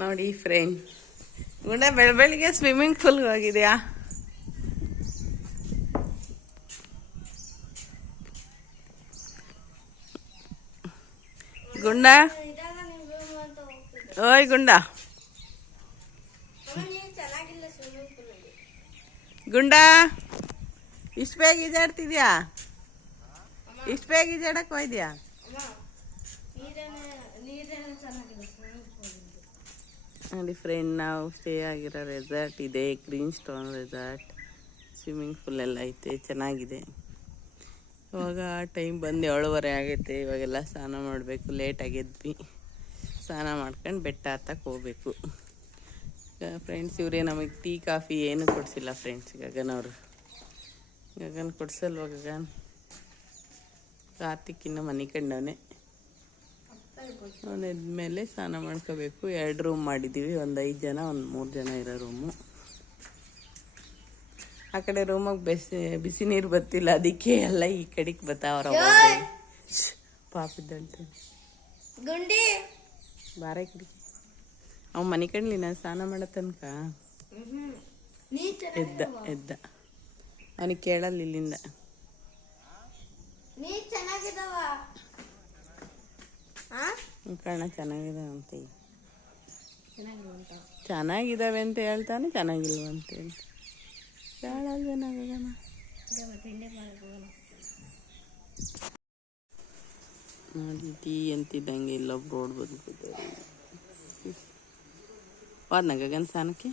ನೋಡಿ ಫ್ರೆಂಡ್, ಗುಂಡ ಬೆಳಬೆಳಿಗ್ಗೆ swimming pool ಹೋಗಿದ್ಯಾ? ಗುಂಡ, ಓಯ್ ಗುಂಡ, ಗುಂಡ, ಇಷ್ಟು ಬೇಗ ಈಜಾಡ್ತಿದ್ಯಾ? ಇಷ್ಟು ಬೇಗ ಈಜಾಡಕ್ ಹೋಯ್ದ್ಯಾ? ನೋಡಿ ಫ್ರೆಂಡ್, ನಾವು ಸ್ಟೇ ಆಗಿರೋ ರೆಸಾರ್ಟ್ ಇದೆ, green stone resort. Swimming pool ಎಲ್ಲ ಐತೆ, ಚೆನ್ನಾಗಿದೆ. ಇವಾಗ ಟೈಮ್ ಬಂದು 7:30 ಆಗೈತೆ. ಇವಾಗೆಲ್ಲ ಸ್ನಾನ ಮಾಡಬೇಕು. ಲೇಟಾಗಿ ಎದ್ವಿ, ಸ್ನಾನ ಮಾಡ್ಕೊಂಡು ಬೆಟ್ಟ ಹತ್ತಕ್ಕೆ ಹೋಗ್ಬೇಕು. ಫ್ರೆಂಡ್ಸ್, ಇವರೇ ನಮಗೆ ಟೀ ಕಾಫಿ ಏನೂ ಕೊಡಿಸಿಲ್ಲ ಫ್ರೆಂಡ್ಸ್. ಗಗನ್ ಕೊಡ್ಸಲ್ವ? ಗಗನ್ ಕಾರ್ತಿಕ್ ಇನ್ನೂ ಮನೆ ಕಂಡವನೇ. ಅವನೆದ್ಮೇಲೆ ಸ್ನಾನ ಮಾಡ್ಕೋಬೇಕು. 2 ರೂಮ್ ಮಾಡಿದ್ದೀವಿ, ಒಂದು 5 ಜನ, ಒಂದು 3 ಜನ ಇರೋ ರೂಮು. ಆ ಕಡೆ ರೂಮಾಗ ಬಿಸಿ ನೀರು ಬರ್ತಿಲ್ಲ, ಅದಕ್ಕೆ ಎಲ್ಲ ಈ ಕಡೆಗೆ ಬರ್ತಾವ್ರ. ಪಾಪಿದ್ದಂತೆ ಬಾರ ಕಡೆ ಅವ್ ಮನೆ ಕಣ್ಲಿ ನಾನು ಸ್ನಾನ ಮಾಡೋ ತನಕ ಎದ್ದ ಅವನಿಗೆ ಕೇಳಲ್ಲ ಇಲ್ಲಿಂದ. ಕಣ ಚೆನ್ನಾಗಿದಾವೆ ಅಂತ, ಚೆನ್ನಾಗಿದ್ದಾವೆ ಅಂತ ಹೇಳ್ತಾನೆ, ಚೆನ್ನಾಗಿಲ್ವಂತೆ ಅಂತ ಹೇಳಲ್ವೇನಾಗಣ. ನೋಡಿ ಟೀ ಅಂತಿದ್ದಂಗೆ ಇಲ್ಲೊಬ್ರು ರೋಡ್ ಬಂದ್ಬಿಟ್ಟಿದ್ದಾರೆ. ಹೋದ್ನ ಗಗನ್ ಸ್ನಾನಕ್ಕೆ?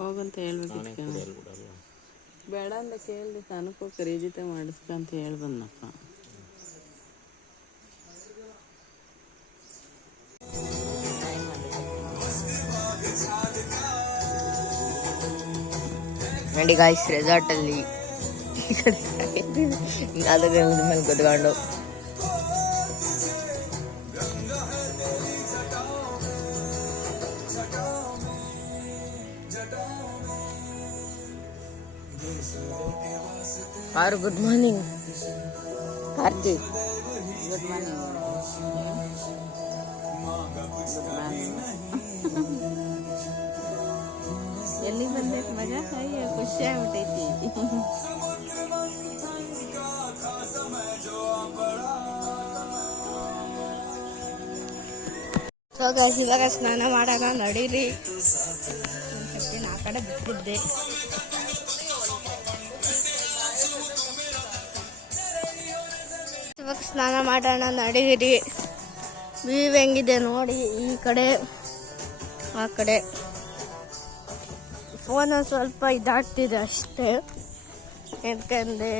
ಹೋಗಂತ ಹೇಳ್ಬೇಕಿತ್ತು. ಬೇಡ ಅಂತ ಕೇಳಿದೆ, ಸ್ನಾನಕ್ಕೆ ಹೋಗಿ ಖರೀದಿತ ಮಾಡಿಸ್ಕ ಅಂತ ಹೇಳಿ ಬಂದಪ್ಪ. ನೋಡಿ ಗಾಯ್ಸ್, ರೆಸಾರ್ಟಲ್ಲಿ ಮೇಲೆ ಕೂತ್ಕೊಂಡು ಆರು good morning Karthik. Good morning. ಎಲ್ಲಿ ಬಂದೈತೆ ಮಗ? ಅಯ್ಯೋ ಖುಷಿ ಆಗ್ಬಿಟ್ಟೈತಿ. ಸೊ ಗೈಸ್, ಇವಾಗ ಸ್ನಾನ ಮಾಡಾಗ ನಡೀರಿ. ಆ ಕಡೆ ಬಿಟ್ಟಿದ್ದೆ. ಇವಾಗ ಸ್ನಾನ ಮಾಡೋಣ ನಡೀರಿ. ವ್ಯೂ ಹೆಂಗಿದೆ ನೋಡಿ, ಈ ಕಡೆ ಆ ಕಡೆ. ಫೋನ್ ಸ್ವಲ್ಪ ಇದಾಗ್ತಿದೆ ಅಷ್ಟೇ, ಯಾಕಂದರೆ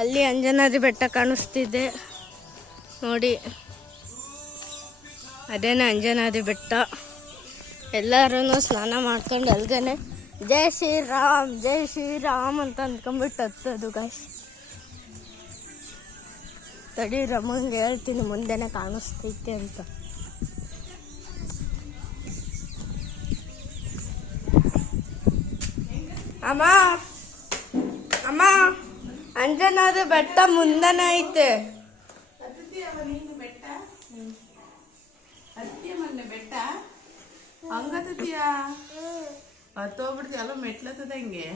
ಅಲ್ಲಿ ಅಂಜನಾದ್ರಿ ಬೆಟ್ಟ ಕಾಣಿಸ್ತಿದೆ ನೋಡಿ, ಅದೇನೇ ಅಂಜನಾದ್ರಿ ಬೆಟ್ಟ. ಎಲ್ಲರೂ ಸ್ನಾನ ಮಾಡ್ಕೊಂಡು ಅಲ್ಗನೆ ಜೈ ಶ್ರೀರಾಮ್ ಜೈ ಶ್ರೀರಾಮ್ ಅಂತ ಅಂದ್ಕೊಂಡ್ಬಿಟ್ಟು ಹತ್ತದು ಗಾಯ್ಸ್. ತಡಿ, ರಮಂಗೆ ಹೇಳ್ತೀನಿ ಮುಂದೆನೆ ಕಾಣಿಸ್ತೈತೆ ಅಂತ. ಅಮ್ಮ ಅಮ್ಮ, ಅಂಜನಾದ್ರಿ ಬೆಟ್ಟ ಮುಂದೆನೆ ಐತೆ. ಬೆಟ್ಟ ಹಂಗತ್ತೀಯ? ಹತ್ತೋಗ್ಬಿಡ್ತಿ ಅಲ್ಲ, ಮೆಟ್ಲತ್ತದ ಹೆಂಗೆ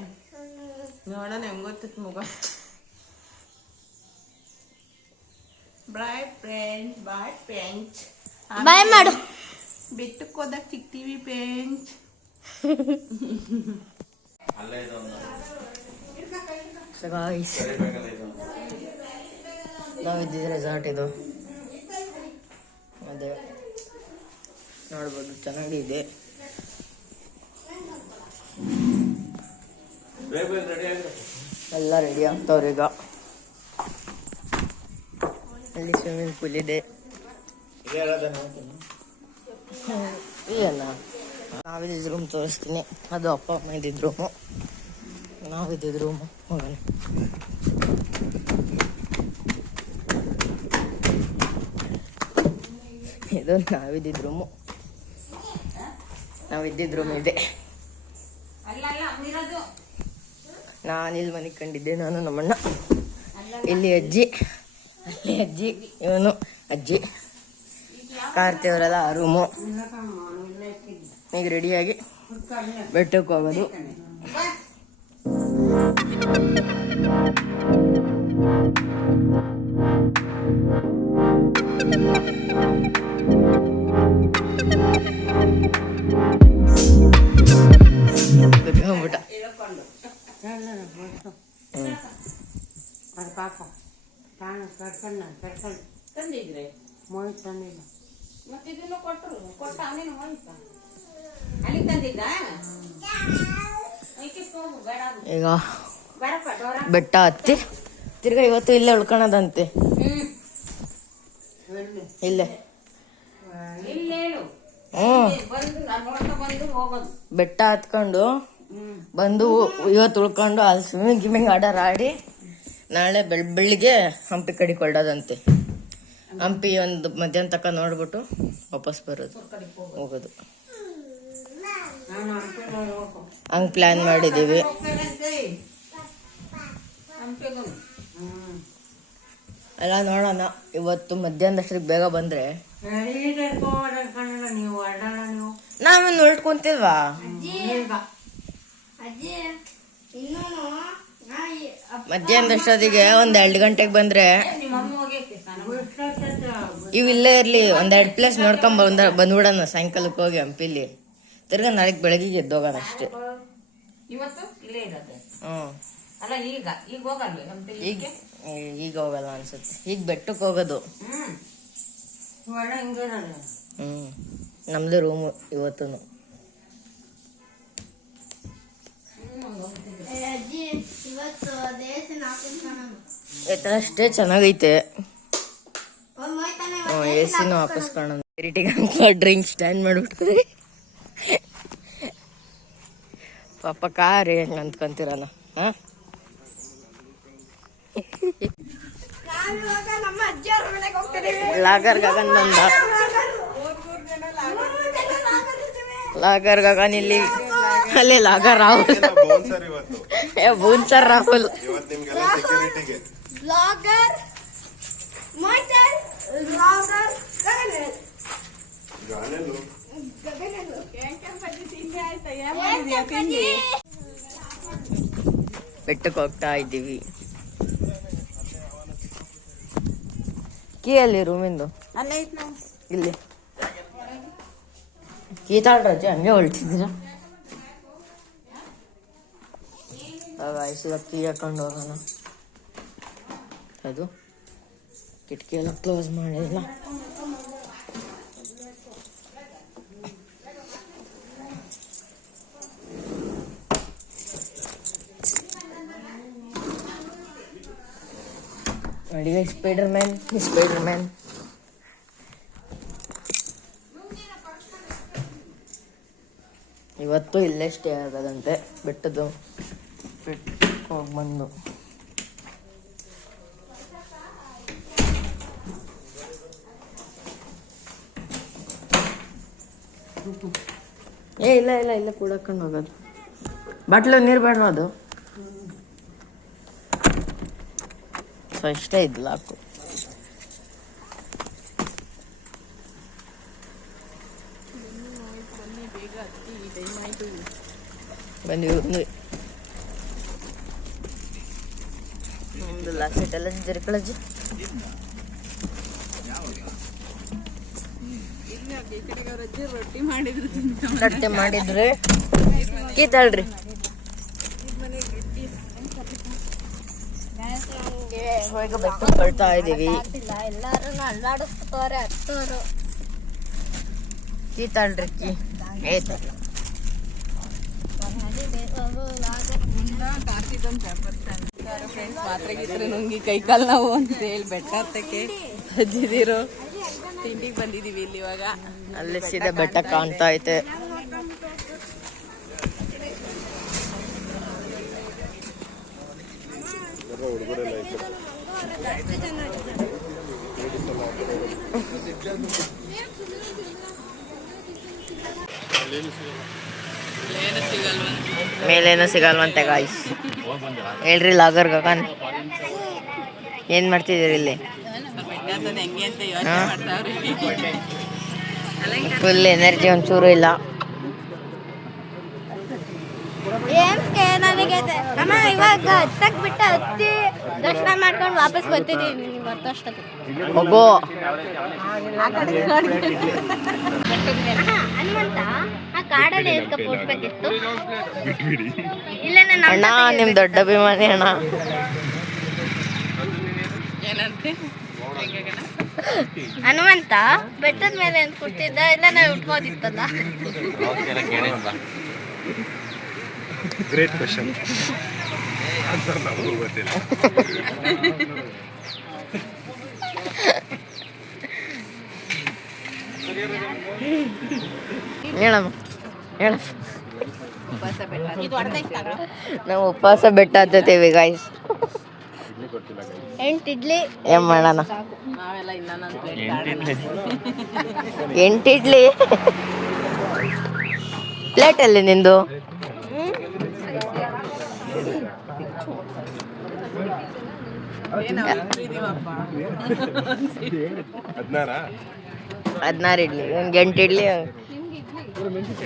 ನೋಡೋಣ ಹೆಂಗೊತ್ತೈತಿ ಮುಗ. ಬಾಯ್ ಫ್ರೆಂಡ್ಸ್, ಬಾಯ್ ಫ್ರೆಂಡ್ಸ್, ಬಾಯ್ ಮಾಡು. ಬೆಟ್ಟಕ್ಕೆ ಹೋದಾಗ ಸಿಗ್ತೀವಿ ಫ್ರೆಂಡ್ಸ್. ನಾವಿದ್ದಿದ್ದು ರೆಸಾರ್ಟ್ ಇದು, ಅದೇ ನೋಡ್ಬೋದು, ಚೆನ್ನಾಗಿದೆ. ಎಲ್ಲ ರೆಡಿ ಆಗ್ತಾವ್ರಿ ಈಗ. ಅಲ್ಲಿ ಸ್ವಿಮ್ಮಿಂಗ್ ಪೂಲ್ ಇದೆ. ಇಲ್ಲ, ನಾವಿದ್ದಿದ್ದು ರೂಮ್ ತೋರಿಸ್ತೀನಿ. ಅದು ಅಪ್ಪ ಅಮ್ಮ ಇದ್ದಿದ್ದು ರೂಮು, ನಾವಿದ್ದಿದ್ದು ರೂಮು. ಹೋಗೋಣ. ಇದು ನಾವಿದ್ದಿದ್ದು ರೂಮು, ನಾವಿದ್ದಿದ್ದು ರೂಮ್ ಇದೆ. ನಾನಿಲ್ಲಿ ಮನೆ ಕಂಡಿದ್ದೆ, ನಾನು ನಮ್ಮಣ್ಣ. ಇಲ್ಲಿ ಅಜ್ಜಿ, ಅಲ್ಲಿ ಅಜ್ಜಿ, ಇವನು ಅಜ್ಜಿ. ಕಾರ್ತಿಯವರೆಲ್ಲ ಆ ರೂಮು. ಈಗ ರೆಡಿಯಾಗಿ ಬೆಟ್ಟಕ್ಕೆ ಹೋಗೋದು. ಹೋಗ್ಬಿಟ್ಟ. ತಂದಿದ್ರೆ ಮೋಹಿತ್ ತಂದಿಲ್ಲ. ಮತ್ತೆ ಇದನ್ನು ಕೊಟ್ಟರು ಕೊಟ್ಟ ಅವನೇನು ಮೋಹಿತ ಅಲ್ಲಿಗೆ ತಂದಿದ್ದ. ಈಗ ಬೆಟ್ಟ ಹತ್ತಿ ತಿರ್ಗಾ ಇವತ್ತು ಇಲ್ಲೇ ಉಳ್ಕೊಳದಂತೆ. ಇಲ್ಲೇ ಬೆಟ್ಟ ಹತ್ಕೊಂಡು ಬಂದು ಇವತ್ತು ಉಳ್ಕೊಂಡು ಅಲ್ಲಿ ಸ್ವಿಮ್ಮಿಂಗ್ ಆಡರ್ ಆಡಿ ನಾಳೆ ಬೆಳಿಗ್ಗೆ ಹಂಪಿ ಕಡೆ ಕೊಳ್ಳೋದಂತೆ. ಹಂಪಿ ಒಂದು ಮಧ್ಯಾಹ್ನ ತನಕ ನೋಡ್ಬಿಟ್ಟು ವಾಪಸ್ ಬರೋದು, ಹೋಗೋದು. ಹಂಗ್ ಪ್ಲಾನ್ ಮಾಡಿದೀವಿ. ಎಲ್ಲ ನೋಡೋಣ. ಇವತ್ತು ಮಧ್ಯಾಹ್ನದಷ್ಟಿಗೆ ಬೇಗ ಬಂದ್ರೆ ನಾವೇನು ಹೊರಟ್ಕೊಂತಿಲ್ವಾ? ಮಧ್ಯಾಹ್ನದಷ್ಟೊತ್ತಿಗೆ 1-2 ಗಂಟೆಗೆ ಬಂದ್ರೆ ಇವಿಲ್ಲೇ ಇರ್ಲಿ, 1-2 ಪ್ಲೇಸ್ ನೋಡ್ಕೊಂಡ್ ಬಂದ್ಬಿಡೋಣ. ಸಾಯಂಕಾಲಕ್ಕೆ ಹೋಗಿ ಹಂಪಿಲಿ ತಿರ್ಗಾ ನಾಳೆಗೆ ಬೆಳಗ್ಗೆ ಎದ್ದೋಗೋಣ ಅಷ್ಟೇ. ಈಗ ಹೋಗಲ್ಲ ಅನ್ಸುತ್ತೆ. ಈಗ ಬೆಟ್ಟಕ್ಕೆ ಹೋಗೋದು. ನಮ್ದು ರೂಮು ಇವತ್ತು. ಅಷ್ಟೇ ಚೆನ್ನಾಗೈತೆ. ಎಸಿನೂ ಹಾಕಿಸ್ಕೊಳ್ಳೋಣ. ಡ್ರಿಂಕ್ ಸ್ಟ್ಯಾಂಡ್ ಮಾಡ್ಬಿಟ್ರಿ ಪಾಪ ಕಾರ್ ಹೆಂಗ್ ಅಂದ್ಕೊಂತೀರಲ್ಲ. ಲಾಗರ್ ಗಗನ್ ಬಂದ. ಲಾಗರ್ ಗಗನ್ ಇಲ್ಲಿ ಅಲ್ಲೇ ಲಾಗರ್ ರಾಹುಲ್. ಬೂನ್ಸರ್ ರಾಹುಲ್. ಬೆಟ್ಟಕ್ಕೆ ಹೋಗ್ತಾ ಇದ್ದೀವಿ. ಕೀ ಅಲ್ಲಿ ರೂಮಿಂದು ಇಲ್ಲಿ ಕೀ ತಾಳ್ರಜ್ಜೆ ಹಂಗೆ ಹೊಳ್ತಿದ್ದೀರ. ಆಯ್ಸಿದ ಕೀ ಹಾಕೊಂಡು ಹೋಗೋಣ. ಅದು ಕಿಟಕಿ ಎಲ್ಲ ಕ್ಲೋಸ್ ಮಾಡಿಲ್ಲ. ನೋಡಿ ಸ್ಪೈಡರ್ ಮ್ಯಾನ್. ಇವತ್ತು ಇಲ್ಲೇ ಸ್ಟೇ ಆಗೋದಂತೆ. ಬೆಟ್ಟಕ್ಕೆ ಹೋಗಿ ಬಂದು ಇಲ್ಲ ಕೂಡಕೊಂಡು ಹೋಗೋದು. ಬಾಟ್ಲು ನೀರು ಬೇಡ ಅದು. ಸೊ ಇಷ್ಟೇ ಇದ್ದಿಲ್ಲ ಹಾಕು. ಬಂದ್ವಿ ನಮ್ದು ಲಾಸ್ಟ್ ಸೈಟ್ ಎಲ್ಲ ಜರ್ಕಳಜ್ಜಿ. ರೊಟ್ಟಿ ಮಾಡಿದ್ರೆ ಕೀತಾಳ್ರಿ. ಇವಾಗ ಬೆಟ್ಟ ಕೊಳ್ತಾ ಇದೀವಿ. ಎಲ್ಲಾರು ಅಲ್ಲಾಡಿಸ್ತಾರೆ ಹತ್ತೋರು. ಕೀತಾಳ್ರಿ ಕೀ ಏತಲ್ಲ. ಮಾತ್ರೆಗಿದ್ರೆ ನುಂಗಿ ಕೈಕಾಲು ನಾವು ಅಂತ ಹೇಳಿ ಬೆಟ್ಟ ಹತ್ತಕ್ಕೆ ಹಜ್ಜಿದಿರೋ ತಿಂಡಿಗೆ ಬಂದಿದೀವಿ ಇಲ್ಲಿ. ಇವಾಗ ಅಲ್ಲಿ ಸೀದಾ ಬೆಟ್ಟ ಕಾಣ್ತಾ ಐತೆ. ಮೇಲೇನು ಸಿಗಲ್ವಂತೆ ಗಾಯ್ಸ್. ಹೇಳ್ರಿ ಲಾಗರ್ ಗಗನ್ ಏನು ಮಾಡ್ತಿದ್ದೀರಿ ಇಲ್ಲಿ? ಹೆಂಗೆ ಅಂತ ಯೋಚನೆ ಮಾಡ್ತಾವ್ರಿ. ಫುಲ್ ಎನರ್ಜಿ ಒಂಚೂರು ಇಲ್ಲ. ಏನಕ್ಕೆ ನನಗೆ ಅಮ್ಮ ಇವಾಗ ಹತ್ತಕ್ಕೆ ಬಿಟ್ಟು ಹತ್ತಿ ದರ್ಶನ ಮಾಡ್ಕೊಂಡು ವಾಪಸ್ ಬರ್ತಿದ್ದೀನಿ ನೀವು ಅಷ್ಟೊತ್ತಿಗೆ. ಹೋಗೋ ಹನುಮಂತ ಆ ಕಾಡಲ್ಲಿ ಎದ್ಕ ಕೊಡ್ಬೇಕಿತ್ತು. ಇಲ್ಲ ಅಣ್ಣ ನಿಮ್ ದೊಡ್ಡ ಅಭಿಮಾನಿ ಅಣ್ಣ. ಏನಂತೆ ಹನುಮಂತ ಬೆಟ್ಟದ ಮೇಲೆ ಅಂತ ಕೊಡ್ತಿದ್ದ ಇಲ್ಲ ನಾವು ಉಟ್ಕೋದಿತ್ತಲ್ಲ. Great question. ಆನ್ಸರ್ ನಮಗೂ ಗೊತ್ತಿಲ್ಲ. ಹೇಳಮ್ಮ ಹೇಳ. ನಾವು ಉಪವಾಸ ಬೆಟ್ಟ ಹತ್ತುತ್ತೀವಿ ಗಾಯ್ಸ್. 8 ಇಡ್ಲಿ ಏನ್ ಮಾಡೋಣ? ನಾವೆಲ್ಲ ಇನ್ನೊಂದು ಪ್ಲೇಟ್ 8 ಇಡ್ಲಿ ಪ್ಲೇಟಲ್ಲಿ ನಿಂದು. ಹದಿನಾರ 16 ಇಡ್ಲಿ, ಒಂದು 8 ಇಡ್ಲಿ.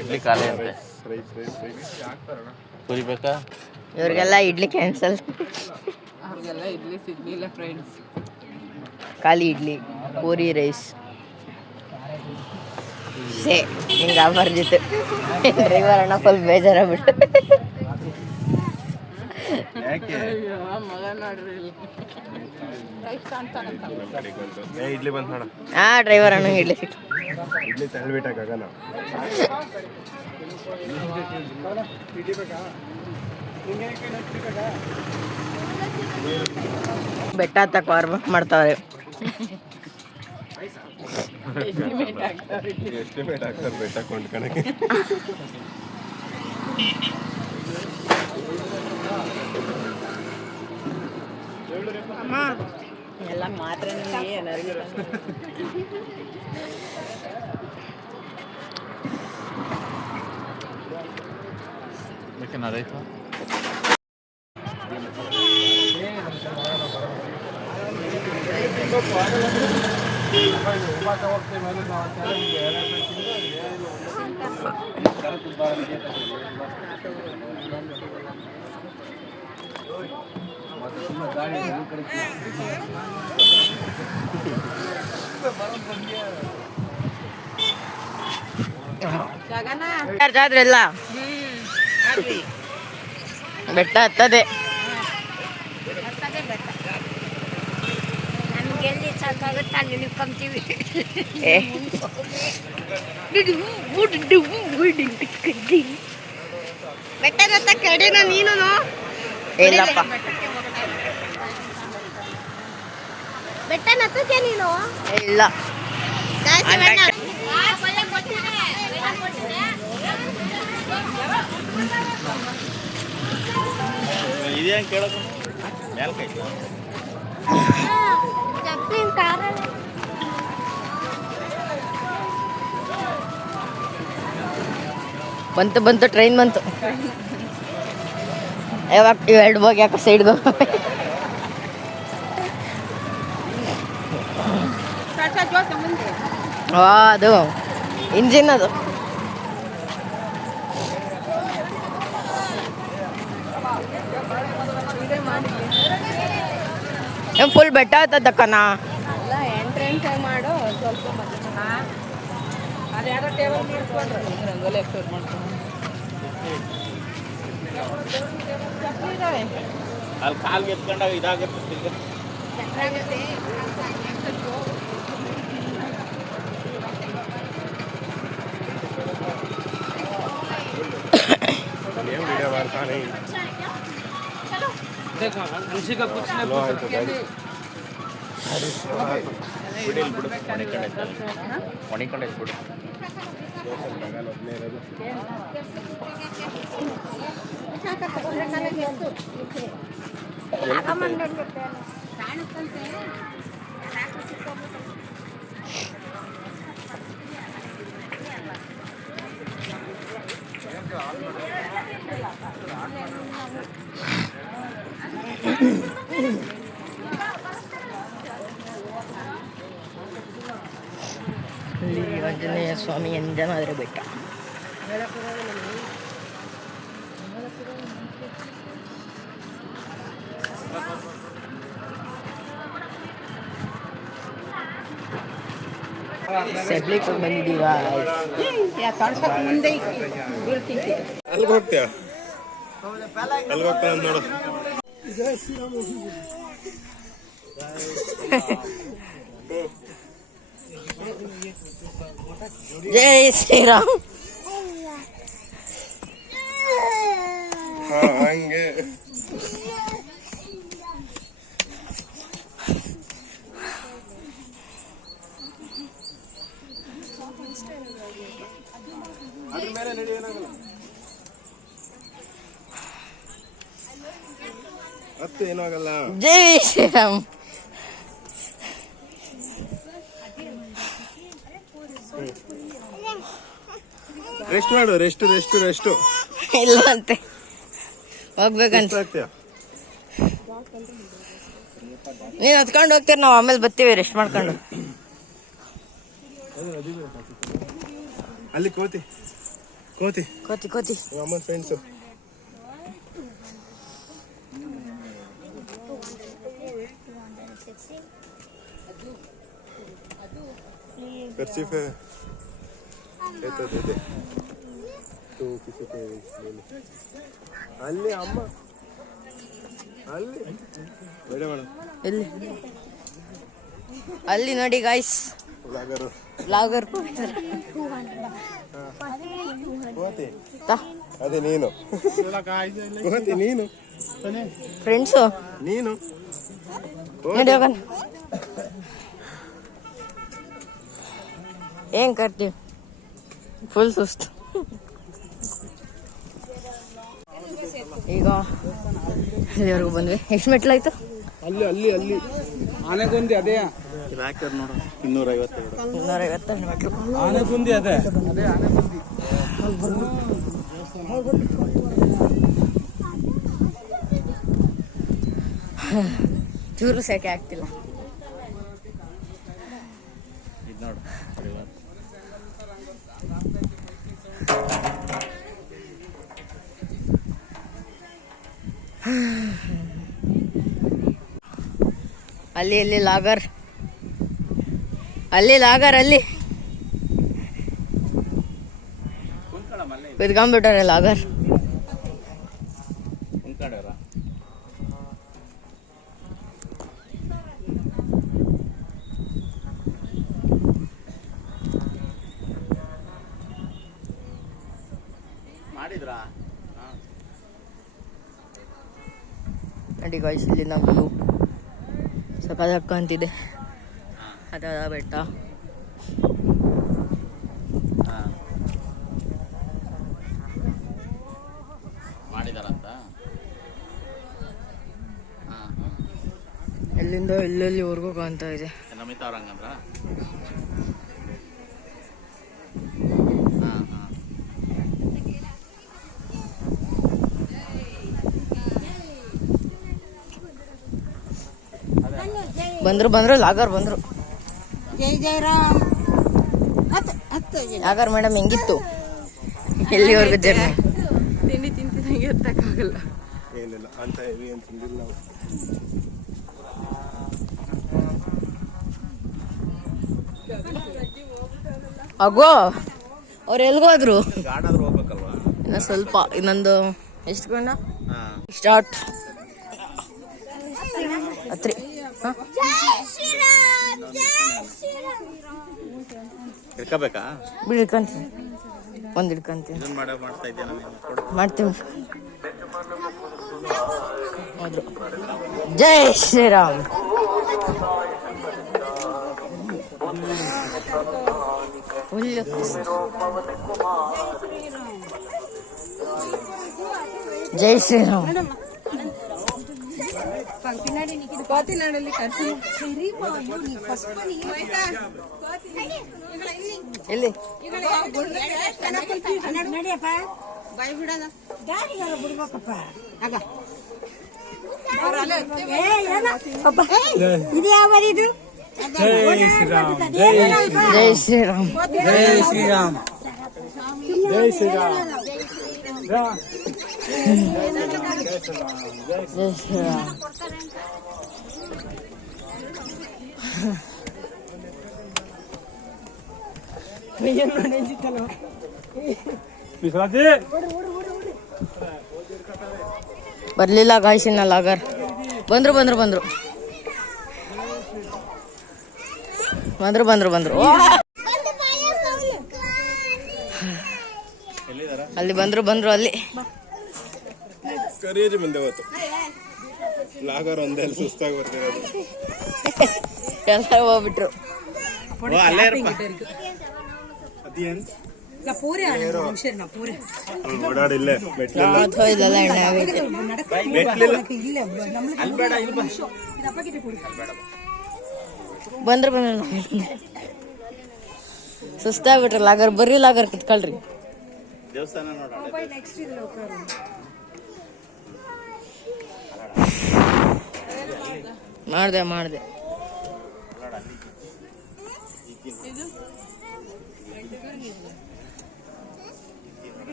ಇಡ್ಲಿ ಖಾಲಿ ಅಂತೆ. ಪೂರಿ ಬೇಕಾ? ಇವ್ರಿಗೆಲ್ಲ ಇಡ್ಲಿ ಕ್ಯಾನ್ಸಲ್. ಅವ್ರಿಗೆಲ್ಲ ಇಡ್ಲಿ ಸಿಗ್ಲಿಲ್ಲ ಫ್ರೆಂಡ್ಸ್. ಖಾಲಿ ಇಡ್ಲಿ, ಪೂರಿ ರೈಸ್. ಸೇ ಹಿಂಗೆ ಬರ್ಜಿತ್ತು. ಡ್ರೈವರ್ ಅಣ್ಣ ಫುಲ್ ಬೇಜಾರಾಗ್ಬಿಟ್ಟು. ಯಾಕೆ ಮಗ ನೋಡ್ರಿ ಇಲ್ಲಿ. ಇಡ್ಲಿ ಬಂದ್ ನೋಡ. ಡ್ರೈವರ್ ಅಣ್ಣ ಇಡ್ಲಿ ಸಿಕ್ತು. ಇಡ್ಲಿ ತಳ್ಬಿಟ್ಟಾಗ ನಾವು ಬೆಟ್ಟ ಹತ್ತಕ್ಕೆ ವಾರ್ಮ್ ಮಾಡ್ತಾವ್ರೆ. ಎಸ್ಟಿಮೇಟ್ ಆಗ್ತಾರೆ ಬೆಟ್ಟ ಕೊಂಡ್ಕೊಳಕ್ಕೆ. ಎಲ್ಲ ಮಾತ್ರ ಎನರ್ಜಿ ಬೇಕೇನಾರೈತು? ಜಾತ್ರೆಲ್ಲ ಬೆಟ್ಟ ಹತ್ತದೆ. ನಮ್ಗೆ ಎಲ್ಲಿ ಸಾಕಾಗುತ್ತೆ ಅಲ್ಲಿ ನಿಲ್ಕೊಂತೀವಿ. ಬೆಟ್ಟದ ಕಡೆನ ನೀನು ಇಲ್ಲಪ್ಪ, ಬೆಟ್ಟ ನತ್ತಕ್ಕೆ ನೀನು ಇಲ್ಲ. ಇದೇನು ಕೇಳೋದು ಮೇಲ್ ಕೈ ಬಂತು ಟ್ರೈನ್ ಬಂತು. ಯಾವಾಗ ಇವೆರಡು ಹೋಗಿ ಯಾಕೆ ಸೈಡ್ಗೆ ಅದು ಇಂಜಿನ್ ಅದು. ಫುಲ್ ಬೆಟ್ಟ ಹತ್ತದಕ್ಕನ. ಎಲ್ಲ ಎಂಟ್ರೆನ್ಸ್ ಮಾಡು ಸ್ವಲ್ಪ ಅದು ಯಾರೋ ಟೇಬಲ್ ಮಾಡ್ಕೊಂಡ್ರೆ ರಂಗೋಲಿ ಎಕ್ಸ್ಪೋರ್ಟ್ ಮಾಡ್ಕೊಂಡು ಅಲ್ಲಿ ಕಾಲ್ಗೆ ಎತ್ಕೊಂಡಾಗ ಇದಾಗುತ್ತೆ. ಏನ್ ವಿಡಿಯೋ ಮಾಡ್ತಾನೆ. ಸ್ಲೋ ಆಯ್ತು ಗಾಡಿ. ಬಿಡಿ ಇಲ್ಲಿ ಬಿಡು, ಒಣಿಕೊಂಡೈತೆ ಬಿಡು. ಇಲ್ಲಿ ಆಂಜನೇಯ ಸ್ವಾಮಿ ಅಂಜನಾದ್ರಿ ಬೆಟ್ಟ. ಸೆಡ್ಲಿಕ್ಕೆ ಬಂದಿದ್ದೀವ. ಅಲ್ಲಿಗೆ ಹೋಗ್ತೀಯ? ಅಲ್ಲಿಗೆ ಹೋಗ್ತಾ ನೋಡು. ಜೈ ಶ್ರೀರಾಮ್. ಹಂಗೆ ಅದ್ರ ಮೇಲೆ ನಡಿ, ಏನಾಗಲ್ಲ. ಹತ್ತು ಏನಾಗಲ್ಲ. ಜೈ ಶ್ರೀರಾಮ್. ರೆಸ್ಟ್ ಮಾಡು, ರೆಸ್ಟ್ ಇಲ್ಲ ಅಂತೆ, ಹೋಗ್ಬೇಕಂತ. ಆಗ್ತೀಯ? ನೀನು ಹತ್ಕೊಂಡು ಹೋಗ್ತೀರಿ, ನಾವು ಆಮೇಲೆ ಬರ್ತೀವಿ ರೆಸ್ಟ್ ಮಾಡ್ಕೊಂಡು. ಅಲ್ಲಿ ಕೋತಿ ಕೋತಿ ಕೋತಿ ಅಮ್ಮನ ಫ್ರೆಂಡ್ಸು. कर्चीफ है ये तो दे दे तू किसी को ले ले. ಅಲ್ಲಿ ಅಮ್ಮ ಅಲ್ಲಿ ಬೇಡ ಮೇಡಮ್. ಎಲ್ಲಿ? ಅಲ್ಲಿ ನೋಡಿ ಗಾಯ್ಸ್, ಬ್ಲಾಗರ್ ಅದೇ ನೀನು ಕೋತಿ, ನೀನು ಫ್ರೆಂಡ್ಸು ನೀನು ನೋಡಿ ಹೋಗೋಣ. ಏನ್ ಕರ್ತೀವಿ, ಫುಲ್ ಸುಸ್ತು. ಈಗ ಇಲ್ಲಿವರೆಗೂ ಬಂದ್ವಿ. ಎಷ್ಟು ಮೆಟ್ಲಾಯ್ತು? ಅಲ್ಲಿ ಅಲ್ಲಿ ಅಲ್ಲಿ ಆನೆಗುಂದಿ ಅದೇ ನೋಡು 250 ಮೆಟ್ಲು. ಆನೆಗುಂದಿ ಅದೇ ಅದೇ ಆನೆಗುಂದಿ. ಚೂರು ಸೆಕೆ ಆಗ್ತಿಲ್ಲ. ಇದು ನೋಡು ಅಲ್ಲಿ ಅಲ್ಲಿ ಲಾಗರ್, ಅಲ್ಲಿ ಲಾಗರ್, ಅಲ್ಲಿ ಕುತ್ಕೊಂಡ್ಬಿಟ್ಟಾರೆ ಲಾಗರ್. ಕುಂತ್ಕೊಂಡವ್ರ ಮಾಡಿದ್ರಾ? ನೋಡಿ ಗಾಯ್ಸ್, ಇಲ್ಲಿ ನಾವು ಸಕಾಲಕ್ಕ ಅಂತಿದೆ. ಅದ ಬೆಟ್ಟ. ಮಾಡಿದಾರಂತ. ಎಲ್ಲಿಂದ ಎಲ್ಲೆಲ್ಲಿವರೆಗೂ ಕಾಣ್ತಾ ಇದೆ. ನಮಿತಾ ಅವ್ರ ಹಂಗಂದ್ರ ಬಂದ್ರು ಲಾಗರ್ ಬಂದ್ರು. ಜೈ ಜಯರಾಮ್. ಲಾಗರ್ ಮೇಡಮ್ ಹೆಂಗಿತ್ತು? ಎಲ್ಲಿವರೆಗೂ ಜರ್ನಿ? ತಿಂಡಿ ತಿಂತಿದಂಗೆ ಎತ್ತಕ್ಕಾಗಲ್ಲ. ಏನಿಲ್ಲ ಅಂತ ಹೆವಿ ಅಂತ ತಿಂದಿಲ್ಲ ನಾವು. ಅಗೋ ಅವ್ರು ಎಲ್ಗೋದ್ರು? ಗಾಡಾದ್ರೂ ಹೋಗ್ಬೇಕಲ್ವಾ? ಇನ್ನ ಸ್ವಲ್ಪ, ಇನ್ನೊಂದು ಎಷ್ಟು ಗಂಡ ಸ್ಟಾರ್ಟ್. ಹತ್ರಿ ಇರ್ಕೋಬೇಕಾ? ಬಿಡಿ, ಇಡ್ಕೊಂತೀನಿ, ಒಂದು ಇಡ್ಕೊಂತೀನಿ. ಇದನ್ನ ಮಾಡ್ತಾ ಇದ್ದೆ ನಾನು. ಮಾಡ್ತೀವಿ. ಹೋದ್ರು. ಜೈ ಶ್ರೀರಾಮ್. ಹುಲ್ಲು ಜೈ ಶ್ರೀರಾಮ್. ಎಲ್ಲಿ ಇದು ಯಾವ ಇದು? ಜೈ ಶ್ರೀರಾಮ್ ಜೈ ಜೈ ಶ್ರೀರಾಮ್. ಜೈ ಶ್ರೀರಾಮ್ ಜೈ ಶ್ರೀರಾಮ್ ಜೈ ಶ್ರೀರಾಮ್. ವಿಶ್ವಾಸಿ ಬರ್ಲಿಲ್ಲ ಗಾಯ್ಸಿನ ಲಾಗರ್. ಬಂದ್ರು ಬಂದ್ರು ಬಂದ್ರು ಬಂದ್ರು ಬಂದ್ರು ಬಂದ್ರು ಅಲ್ಲಿ ಬಂದ್ರು ಬಂದ್ರು ಅಲ್ಲಿ ಕರಿಯಜಿ ಮುಂದೆ ಹೋಯ್ತು ಲಾಗರ್ ಒಂದೇ ಅಲ್ಲಿ ಸುಸ್ತಾಗಿ ಬರ್ತಿರೋದು. ಎಲ್ಲ ಹೋಗ್ಬಿಟ್ರು. ಅಲ್ಲೇ ಇರಪ್ಪ. ಓಡಾಡಿಲ್ಲೇ ಮೆಟ್ಲೆಲ್ಲ ಹೋಯ್ದಲ್ಲ ಎಣ್ಣೆ ಆಗೈತೆ. ಬಂದ್ರು ಬಂದ್ರು ಸುಸ್ತಾಗ್ಬಿಟ್ರಿ. ಲಾಗರ್ ಬರ್ರಿ, ಲಾಗರ್ ಕಿತ್ಕೊಳ್ರಿ. ದೇವಸ್ಥಾನ ನೋಡ ಮಾಡ್ದೆ ಮಾಡ್ದೆ.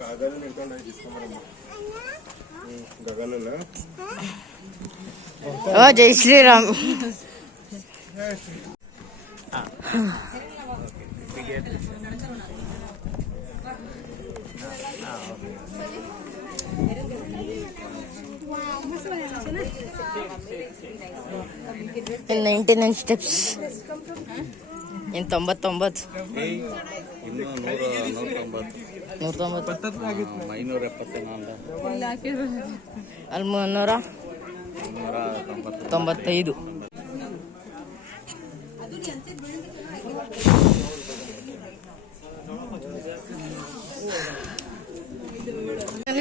ಕಾಗದ ನಿಂತ್ಕೊಂಡು ಇಸ್ಕೊಂಬರಮ್ಮ. ಗಗನನ ಓ ಜೈ ಶ್ರೀರಾಮ್. in 99 steps in 99 ಇನ್ನು 190 ಅಲ್ಲಿ 395.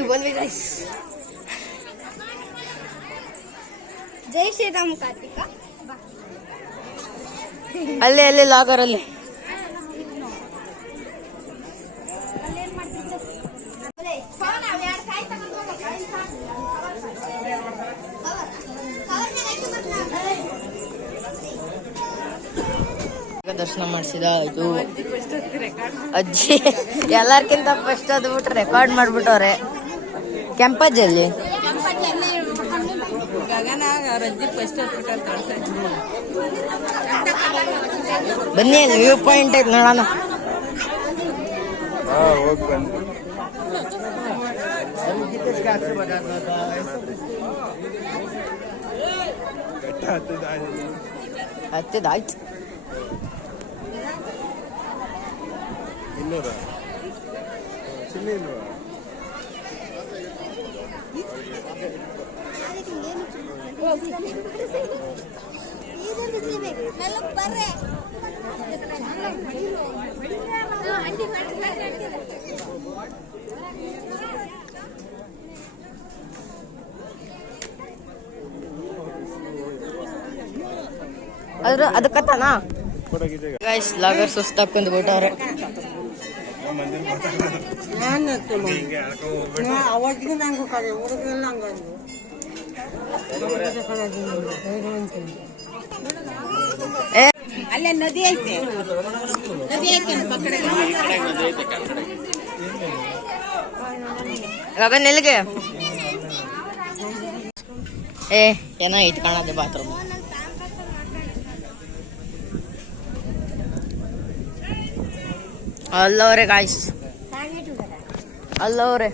ಬಂದ್ವಿ ಗೈಸ್. ಜೈ ಶ್ರೀರಾಮ್ ಕಾರ್ತಿಕ. ಅಲ್ಲಿ ಅಲ್ಲಿ ಲಾಗರ್ ಅಲ್ಲಿ ದರ್ಶನ ಮಾಡಿಸಿದ. ಇದು ಅಜ್ಜಿ ಎಲ್ಲಾರ್ಕಿಂತ ಫಸ್ಟ್ ಅದು ಬಿಟ್ಟು ರೆಕಾರ್ಡ್ ಮಾಡ್ಬಿಟ್ಟವ್ರೆ. ಕೆಂಪಜ್ಜಲ್ಲಿ ಬನ್ನಿ, ಅಲ್ಲಿ ವ್ಯೂ ಪಾಯಿಂಟ್ ಐತೆ ನೋಡೋಣ. ಹೋಗಿ ಬಂದು ಹತ್ತಿದಾಯ್ತು. ಇನ್ನೂರ ಚಿನ್ನ ಇಲ್ವಾ? ಅದಕ್ಕತ್ತಾನ ಗೈಸ್. ಲಾಗರ್ ಸುಸ್ತಾಗ್ ಕುಂದ್ಬಿಟ್ಟವ್ರೆ. ಅಲ್ಲೇ ನದಿ ಐತೆ, ನದಿ ಐತೆ ಗಗನ್ ಎಲ್ಲಿಗೆ? ಏನೋ ಐತ್ ಕಾಣೋದು ಬಾತ್ರೂಮ್. ಅಲ್ಲವ್ರೆ ಗಾಯ್ಸ್, ಅಲ್ಲವ್ರೆ.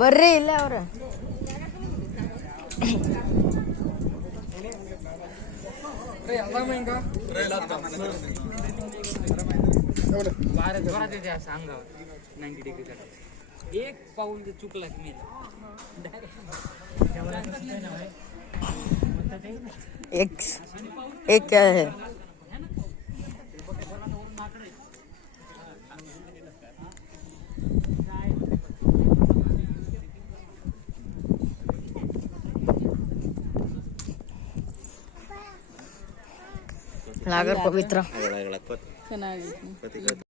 ಬರ್ರಿ ಇಲ್ಲ ಅವ್ರ. एक पाऊल चुकला की एक क्या है? ಲಾಗರ್ ಪವಿತ್ರ ಅಗಳ ಚೆನ್ನಾಗಿತ್ತು.